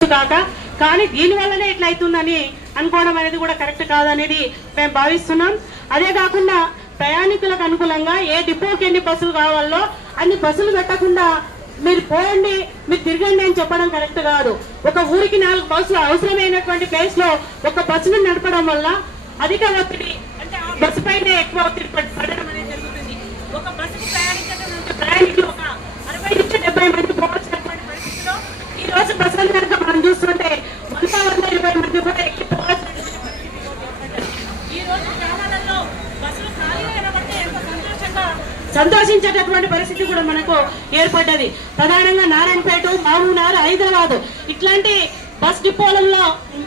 కాక కానీ దీని వల్లనే ఇట్లా అవుతుందని అనుకోవడం అనేది కూడా కరెక్ట్ కాదనేది మేము భావిస్తున్నాం. అదే కాకుండా ప్రయాణికులకు అనుకూలంగా ఏ డిపోకి ఎన్ని బస్సులు కావాలో అన్ని బస్సులు పెట్టకుండా మీరు పోయండి మీరు తిరగండి అని చెప్పడం కరెక్ట్ కాదు. ఒక ఊరికి నాలుగు బస్సులు అవసరమైనటువంటి ప్లేస్లో ఒక బస్సును నడపడం వల్ల అధిక ఒత్తిడి అంటే ఆ బస్సు పైన ఎక్కువ ఒత్తిడి పడ్- పడడం అనేది జరుగుతుంది. ఒక బస్సుకు ప్రయాణించడం ఒక అరవై నుంచి డెబ్బై మంది పోవాల్సినటువంటి పరిస్థితిలో ఈ రోజు కనుక మనం చూస్తుంటే వంద వంద ఇరవై మంది కూడా ఎక్కి పోవాల్సినటువంటి పరిస్థితి ఈ రోజు గ్రామాలలో బస్సులు ఖాళీ అయినబట్టి ఎంత సంతోషంగా సంతోషించేటటువంటి పరిస్థితి కూడా మనకు ఏర్పడ్డది. ప్రధానంగా నారాయణపేట మహబూబ్నగర్ హైదరాబాద్ ఇట్లాంటి బస్ డిపోలలో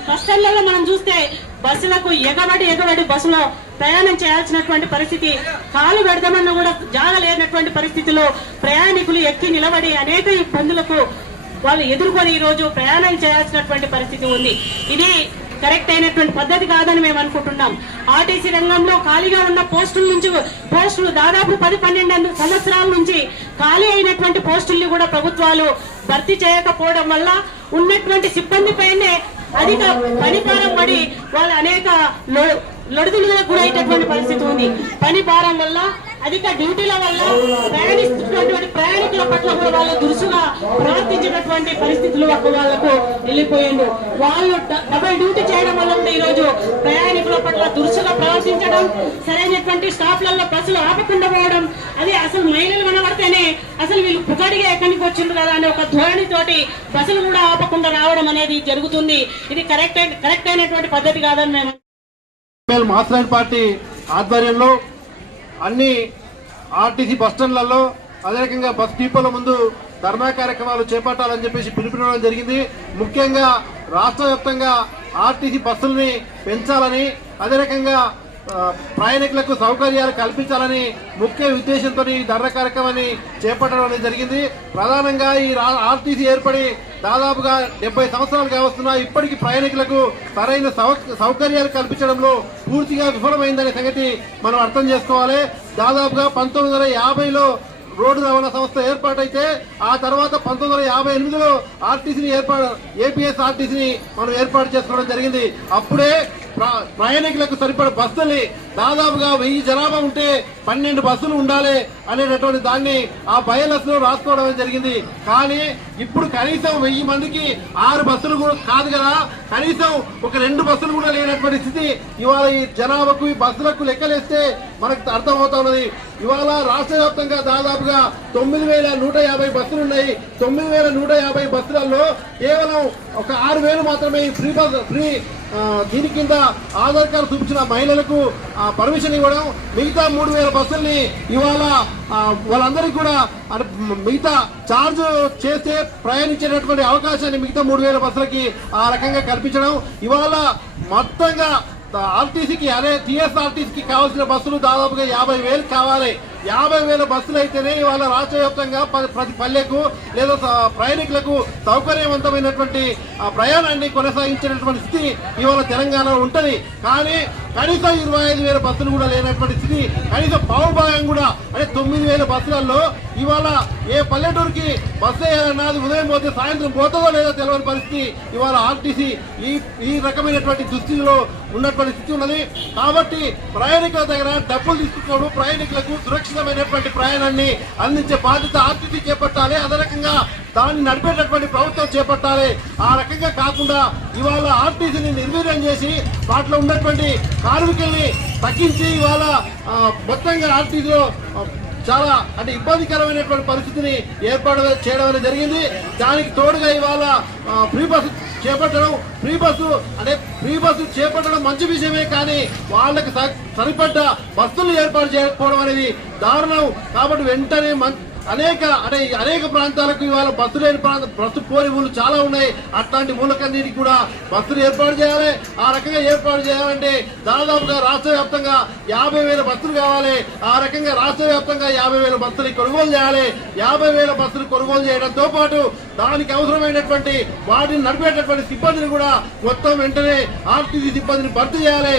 బస్ స్టాండ్లలో మనం చూస్తే బస్సులకు ఎగబడి ఎగబడి బస్సులో ప్రయాణం చేయాల్సినటువంటి పరిస్థితి కాలు పెడదామన్నా కూడా జాగ లేనటువంటి పరిస్థితిలో ప్రయాణికులు ఎక్కి నిలబడి అనేక ఇబ్బందులకు వాళ్ళు ఎదుర్కొని ఈ రోజు ప్రయాణం చేయాల్సినటువంటి పరిస్థితి ఉంది. ఇది కరెక్ట్ అయినటువంటి పద్ధతి కాదని మేము అనుకుంటున్నాం. ఆర్టీసీ రంగంలో ఖాళీగా ఉన్న పోస్టుల నుంచి పోస్టులు దాదాపు పది పన్నెండు సంవత్సరాల నుంచి ఖాళీ అయినటువంటి పోస్టుల్ని కూడా ప్రభుత్వాలు భర్తీ చేయకపోవడం వల్ల ఉన్నటువంటి సిబ్బంది పైనే అధిక పనిభారం పడి వాళ్ళు అనేక లో- లొడుదులకు గురయ్యేటటువంటి పరిస్థితి ఉంది. పని భారం వల్ల అధిక డ్యూటీల వల్ల ప్రయాణిస్తున్నటువంటి ప్రయాణికుల పట్ల కూడా వాళ్ళు దురుసుగా ప్రవర్తించినటువంటి పరిస్థితులు ఒక వాళ్ళకు వెళ్ళిపోయిండు. వాళ్ళు డ- డబల్ డ్యూటీ చేయడం వల్ల కూడా ఈరోజు ప్రయాణికుల పట్ల దురుసుగా ప్రవర్తించడం సరైనటువంటి స్టాప్లలో బస్సులు ఆపకుండా పోవడం అది అసలు మహిళలు కనబడితేనే అసలు వీళ్ళు పుకాడిగా ఎక్కడికి వచ్చిండ్రు కదా అనే ఒక ధోరణితోటి బస్సులు కూడా ఆపకుండా రావడం అనేది జరుగుతుంది. ఇది కరెక్ట్ అయిన- కరెక్ట్ అయినటువంటి పద్ధతి కాదని మేము ఎమ్మెల్యే మాస్టర్ పార్టీ ఆధ్వర్యంలో అన్ని ఆర్టీసీ బస్ స్టాండ్లలో అదే రకంగా బస్ డిపోల ముందు ధర్నా కార్యక్రమాలు చేపట్టాలని చెప్పేసి పిలుపునివ్వడం జరిగింది. ముఖ్యంగా రాష్ట్ర వ్యాప్తంగా ఆర్టీసీ బస్సుల్ని పెంచాలని అదే రకంగా ప్రయాణికులకు సౌకర్యాలు కల్పించాలని ముఖ్య ఉద్దేశంతో ఈ ధర్నా కార్యక్రమాన్ని చేపట్టడం అనేది జరిగింది. ప్రధానంగా ఈ రా- ఆర్టీసీ ఏర్పడి దాదాపుగా డెబ్బై సంవత్సరాలు కావస్తున్నా ఇప్పటికీ ప్రయాణికులకు సరైన సౌ- సౌకర్యాలు కల్పించడంలో పూర్తిగా విఫలమైందనే సంగతి మనం అర్థం చేసుకోవాలి. దాదాపుగా పంతొమ్మిది వందల యాభైలో రోడ్డు రవాణా సంస్థ ఏర్పాటైతే ఆ తర్వాత పంతొమ్మిది వందల యాభై ఎనిమిదిలో ఆర్టీసీని ఏర్పాటు ఏపీఎస్ ఆర్టీసీని మనం ఏర్పాటు చేసుకోవడం జరిగింది. అప్పుడే ప్రయాణికులకు సరిపడ బస్సుల్ని దాదాపుగా వెయ్యి జనాభా ఉంటే పన్నెండు బస్సులు ఉండాలి అనేటటువంటి దాన్ని ఆ బయలస్లో రాసుకోవడం జరిగింది. కానీ ఇప్పుడు కనీసం వెయ్యి మందికి ఆరు బస్సులు కూడా కాదు కదా. కనీసం ఒక రెండు బస్సులు కూడా లేనటువంటి స్థితి ఇవాళ ఈ జనాభాకు ఈ బస్సులకు లెక్కలేస్తే మనకు అర్థమవుతా ఉన్నది. ఇవాళ రాష్ట్ర వ్యాప్తంగా దాదాపుగా తొమ్మిది వేల నూట యాభై బస్సులు ఉన్నాయి. తొమ్మిది వేల నూట యాభై బస్సులలో కేవలం ఒక ఆరు వేలు మాత్రమే ఈ ఫ్రీ బస్ ఫ్రీ దీని కింద ఆధార్ కార్డు చూపించిన మహిళలకు పర్మిషన్ ఇవ్వడం మిగతా మూడు వేల బస్సుల్ని ఇవాళ వాళ్ళందరికీ కూడా మిగతా ఛార్జ్ చేస్తే ప్రయాణించేటటువంటి అవకాశాన్ని మిగతా మూడు వేల బస్సులకి ఆ రకంగా కల్పించడం. ఇవాళ మొత్తంగా ఆర్టీసీకి అదే టీఎస్ఆర్టీసీకి కావాల్సిన బస్సులు దాదాపుగా యాభై వేలు కావాలి. యాభై వేల బస్సులు అయితేనే ఇవాళ రాష్ట్ర వ్యాప్తంగా ప్రతి పల్లెకు లేదా ప్రయాణికులకు సౌకర్యవంతమైనటువంటి ప్రయాణాన్ని కొనసాగించేటటువంటి స్థితి ఇవాళ తెలంగాణలో ఉంటుంది. కానీ కనీసం ఇరవై ఐదు వేల బస్సులు కూడా లేనటువంటి స్థితి కనీసం పావు భాగం కూడా అంటే తొమ్మిది వేల బస్సులలో ఇవాళ ఏ పల్లెటూరుకి బస్సు వేయాలన్నా అది ఉదయం పోతే సాయంత్రం పోతుందో లేదో తెలియని పరిస్థితి ఇవాళ ఆర్టీసీ ఈ ఈ రకమైనటువంటి దుస్థితిలో ఉన్నటువంటి స్థితి ఉన్నది. కాబట్టి ప్రయాణికుల దగ్గర డబ్బులు తీసుకున్నప్పుడు ప్రయాణికులకు సురక్షితమైనటువంటి ప్రయాణాన్ని అందించే బాధ్యత ఆర్టీసీ చేపట్టాలి. అదే రకంగా దాన్ని నడిపేటటువంటి ప్రభుత్వం చేపట్టాలి. ఆ రకంగా కాకుండా ఇవాళ ఆర్టీసీని నిర్వీర్యం చేసి వాటిలో ఉన్నటువంటి కార్మికుల్ని తగ్గించి ఇవాళ మొత్తంగా ఆర్టీసీలో చాలా అంటే ఇబ్బందికరమైనటువంటి పరిస్థితిని ఏర్పాటు చేయడం అనేది జరిగింది. దానికి తోడుగా ఇవాళ ఫ్రీ బస్సు చేపట్టడం ఫ్రీ బస్సు అంటే ఫ్రీ బస్సు చేపట్టడం మంచి విషయమే కానీ వాళ్ళకి స- సరిపడ్డ బస్సులు ఏర్పాటు చేయకపోవడం అనేది దారుణం. కాబట్టి వెంటనే మం- అనేక అనే అనేక ప్రాంతాలకు ఇవాళ బస్సు లేని ప్రాంత బస్సు పోని ఊళ్ళు చాలా ఉన్నాయి. అట్లాంటి ఊళ్ళకన్నిటికి కూడా బస్సులు ఏర్పాటు చేయాలి. ఆ రకంగా ఏర్పాటు చేయాలంటే దాదాపుగా రాష్ట్ర వ్యాప్తంగా యాభై వేల బస్సులు కావాలి. ఆ రకంగా రాష్ట్ర వ్యాప్తంగా యాభై వేల బస్సులు కొనుగోలు చేయాలి. యాభై వేల బస్సులు కొనుగోలు చేయడంతో పాటు దానికి అవసరమైనటువంటి వాటిని నడిపేటటువంటి సిబ్బందిని కూడా మొత్తం వెంటనే ఆర్టీసీ సిబ్బందిని భర్తీ చేయాలి.